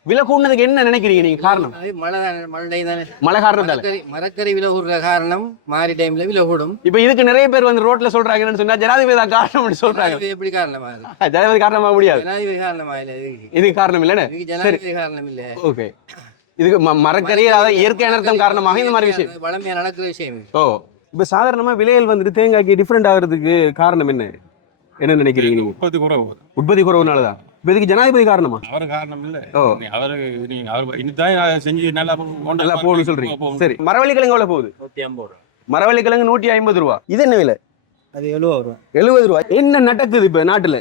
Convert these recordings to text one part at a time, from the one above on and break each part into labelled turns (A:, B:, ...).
A: விலை கூடுனதுக்கு என்ன நினைக்கிறீங்க நீங்க காரணம்? மழை காரணத்தால
B: மரக்கறி விலை கூடுற காரணம் மாறி டைம்ல விலை கூடும்.
A: இப்ப இதுக்கு நிறைய பேர் வந்து ரோட்ல சொல்றாங்கன்னு சொன்னா ஜனாதிபதி தான் காரணம் சொல்றாங்க.
B: எப்படி காரணமா?
A: ஜனாதிபதி காரணமா முடியாது.
B: ஜனாதிபதி காரணமா இல்ல,
A: இது காரணம் இல்லன்னு.
B: ஜனாதிபதி காரணம் இல்ல.
A: ஓகே, இதுக்கு மரக்கறி அதாவது இயற்கை அனர்த்தம் காரணமாக இந்த மாதிரி விஷயம்
B: வளமையா நடக்கிற விஷயம்.
A: ஓ, இப்ப சாதாரணமா விலைகள் வந்துட்டு தேங்காய்க்கு டிஃபரெண்ட் ஆகுறதுக்கு காரணம் என்ன நினைக்கிறீங்க நீங்க? உற்பத்தி குறைவுனாலதான். இப்ப இதுக்கு ஜனாதிபதி காரணமா?
C: அவர் காரணம் இல்ல. அவர் இன்னும் செஞ்சு நல்லா
A: போகணும்னு சொல்றீங்க. சரி, மரவள்ளி கிழங்கு எவ்வளவு போகுது?
B: 150 ரூபா.
A: மரவள்ளி கிழங்கு 150 ரூபா. இது என்ன விலை?
B: அது 70 ரூபா.
A: 70 ரூபா. என்ன நடக்குது இப்ப நாட்டுல?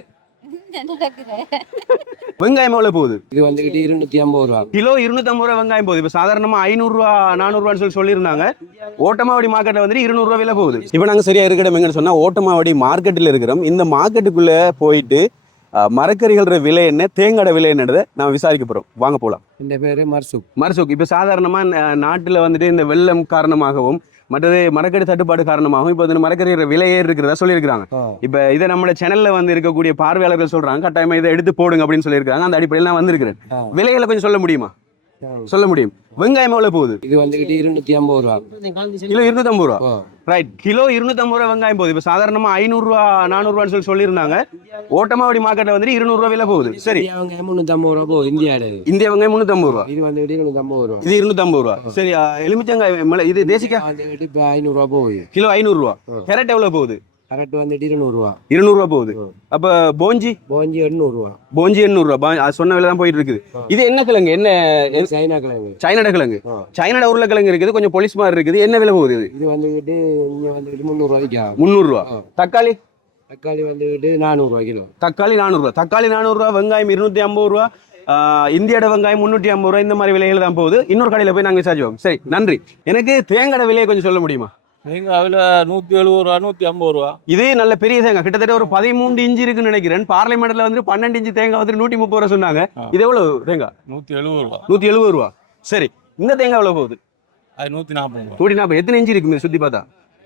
A: வெங்காயம் எவ்வளவு போகுது?
B: இது வந்துகிட்டு 250 ரூபா.
A: கிலோ 250 ரூபா வெங்காயம் போகுது. இப்ப சாதாரணமா 500 ரூபா 400 ரூபான்னு சொல்லியிருந்தாங்க. ஓட்டமாவடி மார்க்கெட்ல வந்து 200 ரூபா விலை போகுது. இப்ப நாங்க சரியா இருக்கிறோம் எங்கன்னு சொன்னா ஓட்டமாவடி மார்க்கெட்ல இருக்கிறோம். இந்த மார்க்கெட்டுக்குள்ள போயிட்டு மரக்கறிகள விலை என்ன, தேங்காய் விலை என்னதை நம்ம விசாரிக்க போறோம். வாங்க போலாம்.
B: இந்த பேரு மர்சுக்.
A: இப்ப சாதாரணமா நாட்டுல வந்துட்டு இந்த வெள்ளம் காரணமாகவும் மற்றது மரக்கறி தட்டுப்பாடு காரணமாகவும் இப்ப வந்து மரக்கறி விலையே இருக்கிறதா சொல்லியிருக்காங்க. இப்ப இதை நம்ம சேனல்ல வந்து இருக்கக்கூடிய பார்வையாளர்கள் சொல்றாங்க, கட்டாயமா இதை எடுத்து போடுங்க அப்படின்னு சொல்லியிருக்காங்க. அந்த அடிப்படையில் நான் வந்திருக்கிறேன். விலைகளை கொஞ்சம் சொல்ல முடியுமா? சொல்ல முடியும். வெங்காயம் எவ்வளவு போகுது?
B: இது வந்துகிட்டு 250 ரூபா.
A: கிலோ 250 ரூபா. ரைட், கிலோ 250 ரூபா வெங்காயம் போகுது. இப்ப சாதாரணமா 500 ரூபா 400 ரூபான்னு சொல்லியிருந்தாங்க. ஓட்டமாவடி மார்க்கெட்ல வந்து 200 ரூபா விலை போகுது. சரி,
B: வெங்காயம் 350 ரூபா போகுது. இந்தியா
A: வெங்காயம் 350 ரூபா.
B: இது வந்துகிட்டு 250 ரூபா.
A: இது 250 ரூபா. சரி, எலுமிச்சங்காய் இது தேசிக்கா
B: 500 ரூபா போகுது.
A: கிலோ 500 ரூபா. கேரட் எவ்வளவு போகுது?
B: கரெக்ட் வந்துட்டு 200 ரூபா.
A: 200 ரூபா போகுது. அப்ப போஞ்சி
B: 800 ரூபா.
A: போஞ்சி 800 ரூபா. அது சொன்ன விலை தான் போயிட்டு இருக்குது. இது என்ன கிழங்கு? என்ன?
B: சைனா கிழங்கு.
A: சைனாட கிழங்கு. சைனாட உருளைக்கிழங்கு இருக்குது, கொஞ்சம் பொலிஸ் மாதிரி இருக்குது. என்ன விலை போகுது?
B: இது வந்துகிட்டு இங்க வந்துகிட்டு 300 ரூபாய்க்கு.
A: 300 ரூபா. தக்காளி
B: வந்துகிட்டு 400 ரூபா கிலோ.
A: தக்காளி 400 ரூபா. தக்காளி 400 ரூபா. வெங்காயம் 250 ரூபா. இந்தியோட வெங்காயம் 350 ரூபா. இந்த மாதிரி விலைகள் தான் போகுது. இன்னொரு கடையில போய் நாங்க விசாரிச்சோம். சரி, நன்றி. எனக்கு தேங்காய் விலையை கொஞ்சம் சொல்ல முடியுமா?
C: தேங்காயில் 170 ரூபா 150 ரூபா.
A: இது நல்ல பெரிய தேங்காய், கிட்டத்தட்ட ஒரு 13 இன்ச்சு இருக்குன்னு நினைக்கிறேன். பார்லிமெண்ட்ல வந்து 12 இன்ச்சு தேங்காய் வந்து 130 ரூபா சொன்னாங்க. இது எவ்வளவு தேங்காய்?
C: 170 ரூபா.
A: 170 ரூபா. சரி, இந்த தேங்காய் எவ்வளவு போகுது?
C: அது 140 ரூபா.
A: 140. எத்தனை இன்ச்சு இருக்கு சுத்தி பார்த்தா?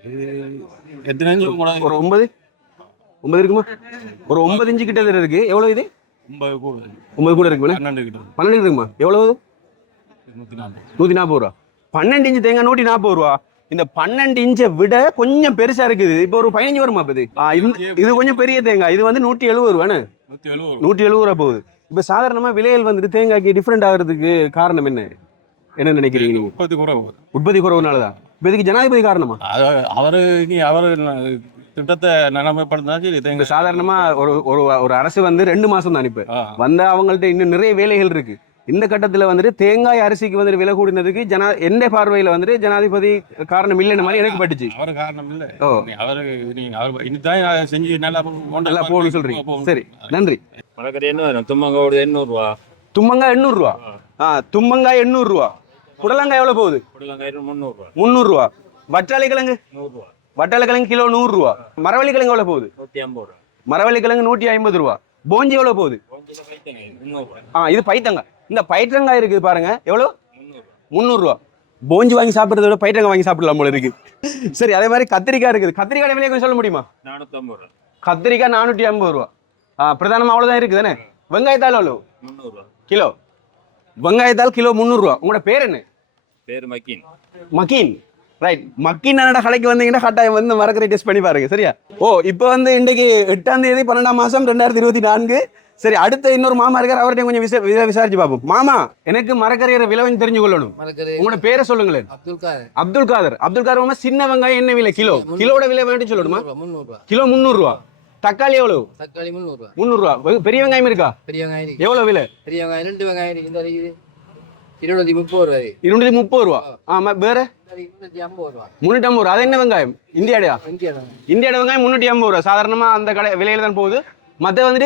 C: எத்தனை இன்ச்சு?
A: ஒரு 9 இருக்குமா? ஒரு 9 இன்ச்சு கிட்ட இருக்கு. எவ்வளவு இது? 9 கூட இருக்கு. 12 இருக்குமா? எவ்வளவு? 140 ரூபா. 12 இன்ச்சு தேங்காய் 140 ரூபா. இந்த 12 இன்ச்சை விட கொஞ்சம் பெருசா இருக்குது. இப்போ ஒரு 15 வருமா? இது கொஞ்சம் பெரிய தேங்காய். இது வந்து 170 ரூபான்னு 170 ரூபா போகுது. இப்ப சாதாரணமா விலைகள் வந்துட்டு தேங்காய்க்கு டிஃபரெண்ட் ஆகுறதுக்கு காரணம் என்ன நினைக்கிறீங்க? உற்பத்தி குறைவுனாலதான். இப்ப இதுக்கு ஜனாதிபதி காரணமா?
C: அவரு திட்டத்தை நடைமுறைப்படுத்தினா
A: சாதாரணமா ஒரு அரசு வந்து 2 மாசம் தான் இப்ப வந்தா அவங்கள்ட்ட இன்னும் நிறைய வேலைகள் இருக்கு. இந்த கட்டத்துல வந்துட்டு தேங்காய் அரிசிக்கு வந்து விலை கூடினதுக்கு எந்த பார்வையில வந்துட்டு ஜனாதிபதி காரணம் இல்லைன்னு மாதிரி எனக்கு பட்டுச்சு.
C: அவர் காரணம் இல்ல. அவர் இன்னும் செஞ்சு நல்லா
A: போகணும்னு சொல்றீங்க. சரி, நன்றி.
C: மரக்கறி என்ன? தும்மங்காய் 800 ரூபா.
A: தும்மங்காய் 800 ரூபா. தும்மங்காய் 800 ரூபா. புடலங்காய் எவ்வளவு போகுது?
C: 300 ரூபா.
A: 300 ரூபா. வட்டாளி கிழங்கு
C: 100 ரூபா.
A: வட்டாளி கிழங்கு கிலோ 100 ரூபா. மரவள்ளி கிழங்கு எவ்வளவு போகுது?
C: 150 ரூபா.
A: மரவள்ளி கிழங்கு 150 ரூபா. போஞ்சி எவ்வளவு போகுது? இது பைத்தங்காய். இந்த பயிற்றங்காய் இருக்குது பாருங்க, எவ்வளவு? 300 ரூபா. போஞ்சி வாங்கி சாப்பிட்றத விட பயிற்றங்காய் வாங்கி சாப்பிடலாம் போல இருக்கு. சரி, அதே மாதிரி கத்திரிக்காய் இருக்குது. கத்திரிக்காய் விலையை கொஞ்சம் சொல்ல முடியுமா?
C: 450 ரூபா.
A: கத்திரிக்காய் 450 ரூபா. பிரதானமா அவ்வளவுதான் இருக்குது தானே. வெங்காயத்தால் எவ்வளவு?
C: 300 ரூபா
A: கிலோ. வெங்காயத்தால் கிலோ 300 ரூபா. உங்களோட பேர் என்ன?
C: பேர்
A: மக்கீன். ரைட், மக்கீன் கடைக்கு வந்தீங்கன்னா கட்டாயம் வந்து மரக்கறி டெஸ்ட் பண்ணி பாருங்க. சரியா? இப்போ வந்து இன்றைக்கு 8ஆம் தேதி 12ஆம் மாசம் 2024. சரி, அடுத்த இன்னொரு மாமா இருக்கார், அவர்கிட்ட கொஞ்சம் விசாரிச்சு பார்ப்போம். மாமா, எனக்கு மரக்கறியோட விலை கொஞ்சம் தெரிஞ்சு கொள்ளணும். உங்களோட பேரை சொல்லுங்களேன். அப்துல் காதர் மாமா. சின்ன வெங்காயம் என்ன விலை கிலோ? கிலோட விலை வேண்டி சொல்லணுமா? கிலோ 300 ரூபா. தக்காளி எவ்வளவு? 300 ரூபா. பெரிய வெங்காயம் இருக்கா? எவ்வளவு விலை?
B: பெரிய வெங்காயம் 2 வெங்காயம் இருக்குது. 230 ரூபா.
A: 230 ரூபா. ஆமா, வேற 350 ரூபா. அது என்ன வெங்காயம்? இந்தியாடா வெங்காயம் 350 ரூபா. சாதாரணமா அந்த கடை விலையில தான் போகுது. மத்த வந்துட்டு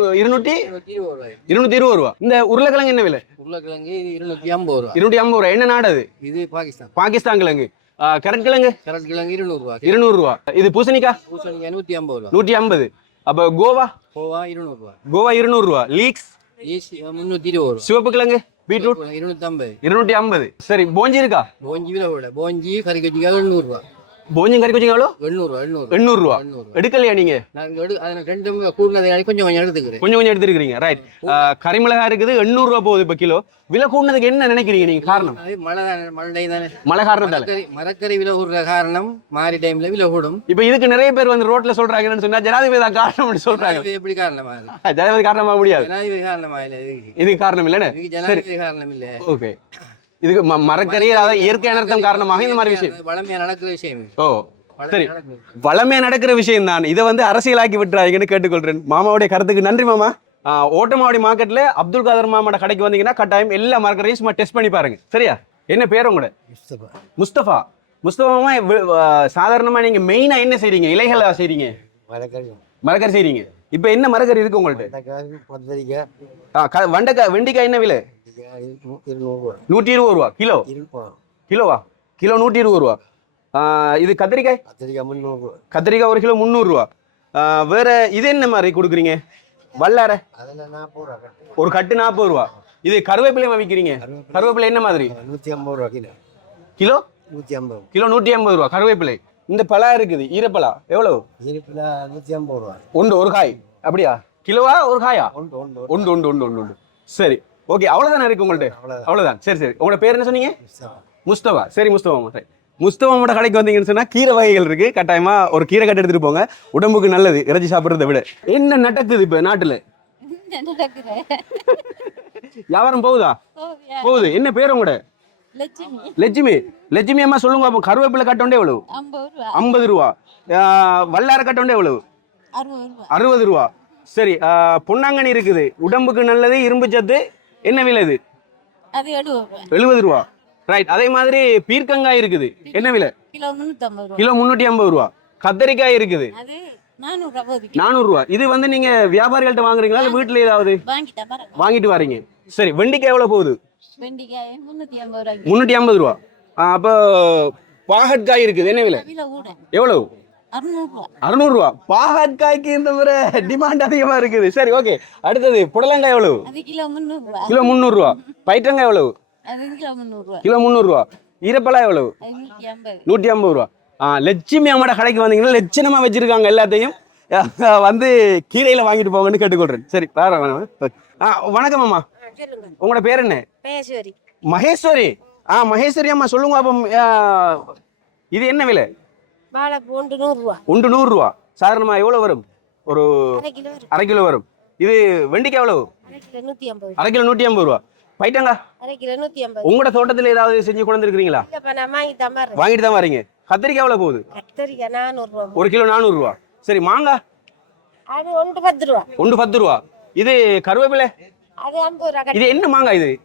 A: 220 ரூபா. இந்த உருளைக்கிழங்கு என்ன விலை?
B: உருளைக்கிழங்கு 250 ரூபா.
A: 250 ரூபா. என்ன நாடு அது?
B: இது
A: பாகிஸ்தான் கிழங்கு. கரட் கிழங்கு
B: 200 ரூபா.
A: 200 ரூபா. இது பூசணிக்காய்
B: 150 ரூபா.
A: 150. அப்ப கோவா
B: 200 ரூபா.
A: கோவா 200 ரூபா. லீக்ஸ்
B: 320 ரூபா.
A: சிவப்பு கிழங்கு பீட்ரூட்
B: 250.
A: 250. சரி, போஞ்சி இருக்கா?
B: போஞ்சி விலை கூட. போஞ்சி கறி கட்டிக்காக 200 ரூபா.
A: போஞ்சங்கறி கொஞ்சம் எவ்வளோ?
B: 800
A: 800 எடுக்கலையா நீங்க?
B: நான் ரெண்டும் கூடுனதை கொஞ்சம் கொஞ்சம் எடுத்துக்கிறேன்.
A: கொஞ்சம் கொஞ்சம் எடுத்துருக்கீங்க. ரைட். கறிமிளகா இருக்குது 800 போகுது இப்போ கிலோ. விலை கூடுனதுக்கு என்ன நினைக்கிறீங்க நீங்க காரணம்?
B: அது மழை தானே, மழை தானே.
A: மழை காரணத்தால
B: மரக்கறி விலை கூடுற காரணம் மாறி டைம்ல விலை கூடும்.
A: இப்போ இதுக்கு நிறைய பேர் வந்து ரோட்ல சொல்றாங்கன்னு சொன்னா ஜனாதிபதி தான் காரணம்னு சொல்றாங்க.
B: இது எப்படி காரணமா இது?
A: ஜனாதிபதி காரணமா முடியாது.
B: ஜனாதிபதி காரணமா இல்ல
A: இதுக்கு காரணம் இல்லைன்னு.
B: இதுக்கு ஜனாதிபதி காரணம் இல்ல.
A: ஓகே. இதுக்கு மரக்கறி அதாவது இயற்கை அனர்த்தம் காரணமாக இந்த மாதிரி விஷயம்
B: வளமையா நடக்கிற விஷயம்.
A: ஓ சரி, வளமையா நடக்கிற விஷயம் தான். இதை வந்து அரசியலாக்கி விட்டுறாங்கன்னு கேட்டுக்கொள்றேன். மாமாவுடைய கருத்துக்கு நன்றி மாமா. ஓட்டமாவடி மார்க்கெட்ல அப்துல் காதர் மாமாவோட கடைக்கு வந்தீங்கன்னா கட்டாயம் எல்லா மரக்கறியும் சும்மா டெஸ்ட் பண்ணி பாருங்க. சரியா? என்ன பேர் உங்களோட? முஸ்தபா. முஸ்தபா மாமா, சாதாரணமா நீங்க மெயினா என்ன செய்றீங்க? இலைகளா செய்றீங்க? மரக்கறி செய்றீங்க. இப்போ என்ன மரக்கறி இருக்கு உங்கள்ட்ட? வெண்டிக்காய் என்ன விலை? 120 ரூபா கிலோ. கிலோவா? கிலோ 120 ரூபா. இது கத்திரிக்காய்? கத்திரிக்காய் 1 கிலோ 300 ரூபா. வேற இது என்ன மாதிரி கொடுக்குறீங்க? வல்லார ஒரு கட்டு 40 ரூபா. இது கருவேப்பிலையும் விற்கிறீங்க? கருவேப்பிலை என்ன மாதிரி?
D: 150 ரூபா கிலோ.
A: கிலோ
D: 150.
A: கிலோ 150 ரூபா கருவேப்பிலை. இந்த பலா இருக்குது ஈரப்பலா எவ்வளவு?
D: ஈரப்பலா 150 ரூபா.
A: ஒன்று ஒரு காய். அப்படியா? கிலோவா ஒரு காயா? ஒன்று. சரி ஓகே, அவ்வளோதானே இருக்கு உங்கள்ட்ட? அவ்வளோதான். சரி சரி, உங்களோட பேர் என்ன சொன்னீங்க? முஸ்தபா. சரி முஸ்தபா, முஸ்தபாவோட கடைக்கு வந்தீங்கன்னு சொன்னா கீரை வகைகள் இருக்கு. கட்டாயமா ஒரு கீரை கட்டு எடுத்துட்டு போங்க, உடம்புக்கு நல்லது இறைச்சி சாப்பிட்றதை விட. என்ன நடக்குது இப்ப நாட்டுல? வியாபாரம் போகுதா? போகுது. என்ன பேர் உங்களோட? லட்சுமி. லட்சுமி அம்மா சொல்லுங்க, அப்போ கருவேப்பிலை கட்டோண்டே எவ்வளவு? 50 ரூபா. வல்லார கட்டோண்டே எவ்வளவு? 60 ரூபா. சரி, பொன்னாங்கண்ணி இருக்குது, உடம்புக்கு நல்லது, இரும்பு சத்து, என்ன விலை இது? 70 ரூபா. ரைட். அதே மாதிரி பீர்க்கங்காய் இருக்குது, என்ன விலை? கிலோ 350 ரூபா. கத்தரிக்காய் இருக்குது 400 ரூபா. இது வந்து நீங்க வியாபாரிகள்ட்ட வாங்குறீங்களா இல்ல வீட்டுல ஏதாவது வாங்கிட்டு வரீங்க? சரி, வெண்டிக்காய் எவ்வளவு போகுது? 350 ரூபா. அப்போ பாகற்காய் இருக்குது, என்ன விலை? எவ்வளவு? 600 ரூபா. பாகற்காய்க்கு இந்த முறை டிமாண்ட் அதிகமா இருக்குது. சரி ஓகே, அடுத்தது புடலங்காய் எவ்வளவு? கிலோ 300 ரூபா. பயிற்றங்காய் எவ்வளவு? கிலோ 300 ரூபா. ஈரப்பழா எவ்வளவு? 150 ரூபா. லட்சுமி அம்மாவோட கடைக்கு வந்தீங்கன்னா லட்சணமா வச்சிருக்காங்க எல்லாத்தையும். வந்து கீரையில வாங்கிட்டு போங்கன்னு கேட்டுக்கொள்றேன். சரி வேற. வணக்கம் அம்மா, உங்களோட பேர் என்ன? மகேஸ்வரி. மகேஸ்வரி அம்மா சொல்லுங்க, அப்போ இது என்ன விலை?
E: ஒன்று 100
A: ரூபா. சாதாரணமா எவ்வளவு வரும்? ஒரு அரை கிலோ வரும். இது வெண்டிக்காய் எவ்வளவு? அரை கிலோ 150 ரூபா. பைட்டங்க உங்களோட தோட்டத்துல ஏதாவது செஞ்சு கொண்டு வந்துருக்கீங்களா? வாங்கிட்டு தான் வரீங்க. கத்திரிக்காய் எவ்வளவு போகுது? 1 கிலோ 400 ரூபா. சரி, மாங்காய்? ஒன்று 10 ரூபா. இது கருவேப்பிலை? இது என்ன மாங்காய்? இது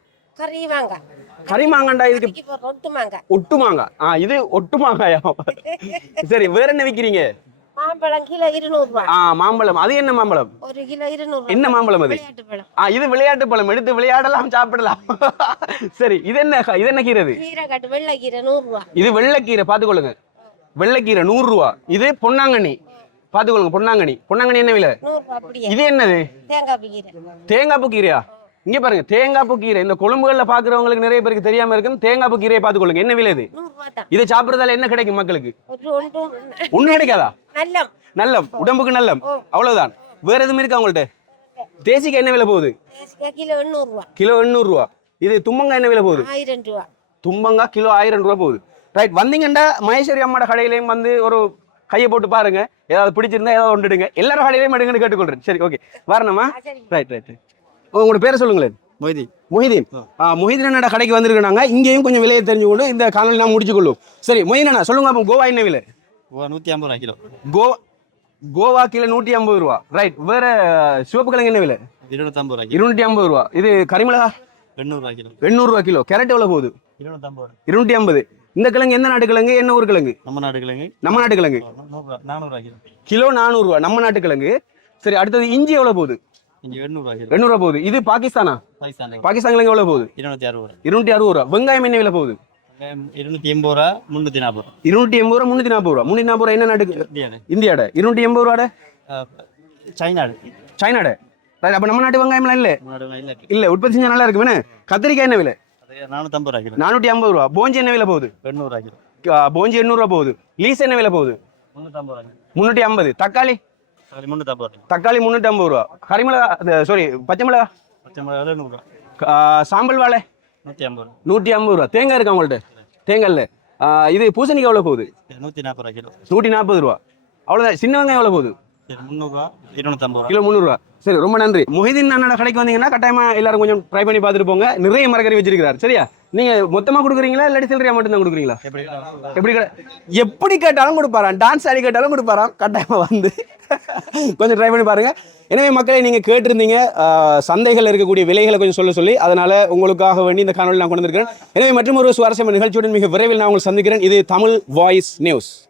A: கறி மாங்காண்டா. இதுக்கு ஒட்டு மாங்காய். இது ஒட்டு மாங்காயா? சரி, வேற என்ன விக்கிறீங்க?
E: மாம்பழம் கிலோ 200 ரூபாய்.
A: மாம்பழம். அது என்ன மாம்பழம்?
E: 1 கிலோ 200.
A: என்ன மாம்பழம் அது? இது விளையாட்டு பழம், எடுத்து விளையாடலாம், சாப்பிடலாம். சரி, இது என்ன கீரை?
E: கீரை கட்டு வெள்ளை கீரை 100 ரூபாய்.
A: இது வெள்ளைக்கீரை, பாத்துக்கொள்ளுங்க. வெள்ளைக்கீரை 100 ரூபா. இது பொன்னாங்கண்ணி, பாத்துக்கொள்ளுங்க. பொன்னாங்கண்ணி என்ன விலை?
E: 100 ரூபாய். அப்படியே.
A: இது என்னது?
E: தேங்காய் கீரை.
A: தேங்காய் பூ கீரையா? இங்க பாருங்க, தேங்காய் பூ கீரை. இந்த கொழும்புகள்ல பாக்குறவங்களுக்கு நிறைய பேருக்கு தெரியாம இருக்கும். தேங்காய் பூ கீரையை பாத்துக்கொள்ளுங்க. என்ன விலை இது?
E: 100 ரூபாய் தான்.
A: இதை சாப்பிடுறதால என்ன கிடைக்கும் மக்களுக்கு?
E: ஒண்ணு
A: கிடைக்காதா? நல்லம், உடம்புக்கு நல்லம், அவ்வளவுதான். வேற எதுவும் இருக்கா உங்கள்ட்ட? தேசிக்காய் என்ன விலை போகுது?
E: கிலோ 800 ரூபாய்.
A: கிலோ 800 ரூபா. இது தும்பங்காய் என்ன விலை போகுது?
E: 1000 ரூபாய்.
A: தும்பங்காய் கிலோ 1000 ரூபா போகுது. ரைட். வந்தீங்கன்னா மகேஸ்வரி அம்மாட கடையிலையும் வந்து ஒரு கையை போட்டு பாருங்க, ஏதாவது பிடிச்சிருந்தா ஏதாவது ஒன்றுடுங்க. எல்லாரும் கடையிலையும் எடுங்கன்னு கேட்டுக்கொள்றேன். சரி ஓகே, வரணுமா? ரைட். உங்களோட பேரை சொல்லுங்களேன். மொஹிதீன். மொஹிதீன் கடைக்கு வந்திருக்காங்க. இங்கேயும் கொஞ்சம் விலையை தெரிஞ்சுக்கொண்டு இந்த காணொலி நான் முடிச்சுக்கொள்ளும். சரி மொஹிதீன் அண்ணா சொல்லுங்க, அப்போ கோவா என்ன விலை?
C: 150 ரூபா கிலோ.
A: கோவா கிலோ 150 ரூபா. ரைட். வேற சிவப்பு கிழங்கு என்ன விலை?
C: 250 ரூபா.
A: 250 ரூபா. இது கரிமிளகா?
C: 800 ரூபா கிலோ.
A: 800 ரூபா கிலோ. கேரட் எவ்வளவு போகுது? 250. இந்த கிழங்கு எந்த நாட்டு கிழங்கு? என்ன ஊர் கிழங்கு?
C: நம்ம நாட்டு கிழங்கு. 400 ரூபா கிலோ.
A: கிலோ 400 ரூபா, நம்ம நாட்டு கிழங்கு. சரி, அடுத்தது இஞ்சி எவ்வளவு போகுது? 800 ரூபா போகுது. இது பாகிஸ்தானா? பாகிஸ்தான் கிழங்கு எவ்வளவு போகுது? 260 ரூபா. வெங்காயம் என்ன விலை போகுது?
C: 280 ரூபா 340 ரூபா.
A: 280 ரூபா 340 ரூபா. 340 ரூபா என்ன நாட்டுக்கு? இந்தியாட. 280 ரூபாட சைனாட. அப்ப நம்ம நாட்டு வெங்காயம்லாம் இல்ல, உற்பத்தி செஞ்சா நல்லா இருக்கு. கத்திரிக்காய் என்ன விலை?
C: 450 ரூபா கிலோ.
A: 450 ரூபா. போஞ்சி என்ன விலை போகுது?
C: 800 ரூபா கிலோ.
A: போஞ்சி 800 ரூபா போகுது. லீஸ் என்ன விலை போகுது? 350. தக்காளி தக்காளி 350 ரூபா. கரிமிளகா சாரி பச்சை மிளகா சாம்பல் வாழை 150 ரூபா. தேங்காய் இருக்கா உங்கள்கிட்ட? தேங்காயில் இது பூசணிக்கு எவ்வளோ போகுது? 140 ரூபா. அவ்வளோதான். சின்ன வெங்காயம் எவ்வளோ போகுது? கிலோ 300 ரூபா. சரி, ரொம்ப நன்றி. முஹிதீன் அண்ணனோட கடைக்கு வந்தீங்கன்னா கட்டாயமா எல்லாரும் கொஞ்சம் ட்ரை பண்ணி பார்த்துட்டு போங்க. நிறைய மரக்கறி வச்சிருக்காரு. சரியா? நீங்க மொத்தமா கொடுக்குறீங்களா இல்லாட்டி சில்லறையா மட்டும் தான் கொடுக்குறீங்களா? எப்படி கேட்டாலும் கொடுப்பாராம். டான்ஸ் ஆடி கேட்டாலும் கொடுப்பாராம். கட்டாயமா வந்து கொஞ்சம் ட்ரை பண்ணி பாருங்க. எனவே மக்களை நீங்க கேட்டிருந்தீங்க சந்தைகள் இருக்கக்கூடிய விலைகளை கொஞ்சம் சொல்லி, அதனால உங்களுக்காக வேண்டி இந்த காணொலி நான் கொண்டு வந்திருக்கிறேன். எனவே மற்றும் ஒரு சுவாரஸ்யமான நிகழ்ச்சியுடன் மிக விரைவில் நான் உங்களை சந்திக்கிறேன். இது தமிழ் வாய்ஸ் நியூஸ்.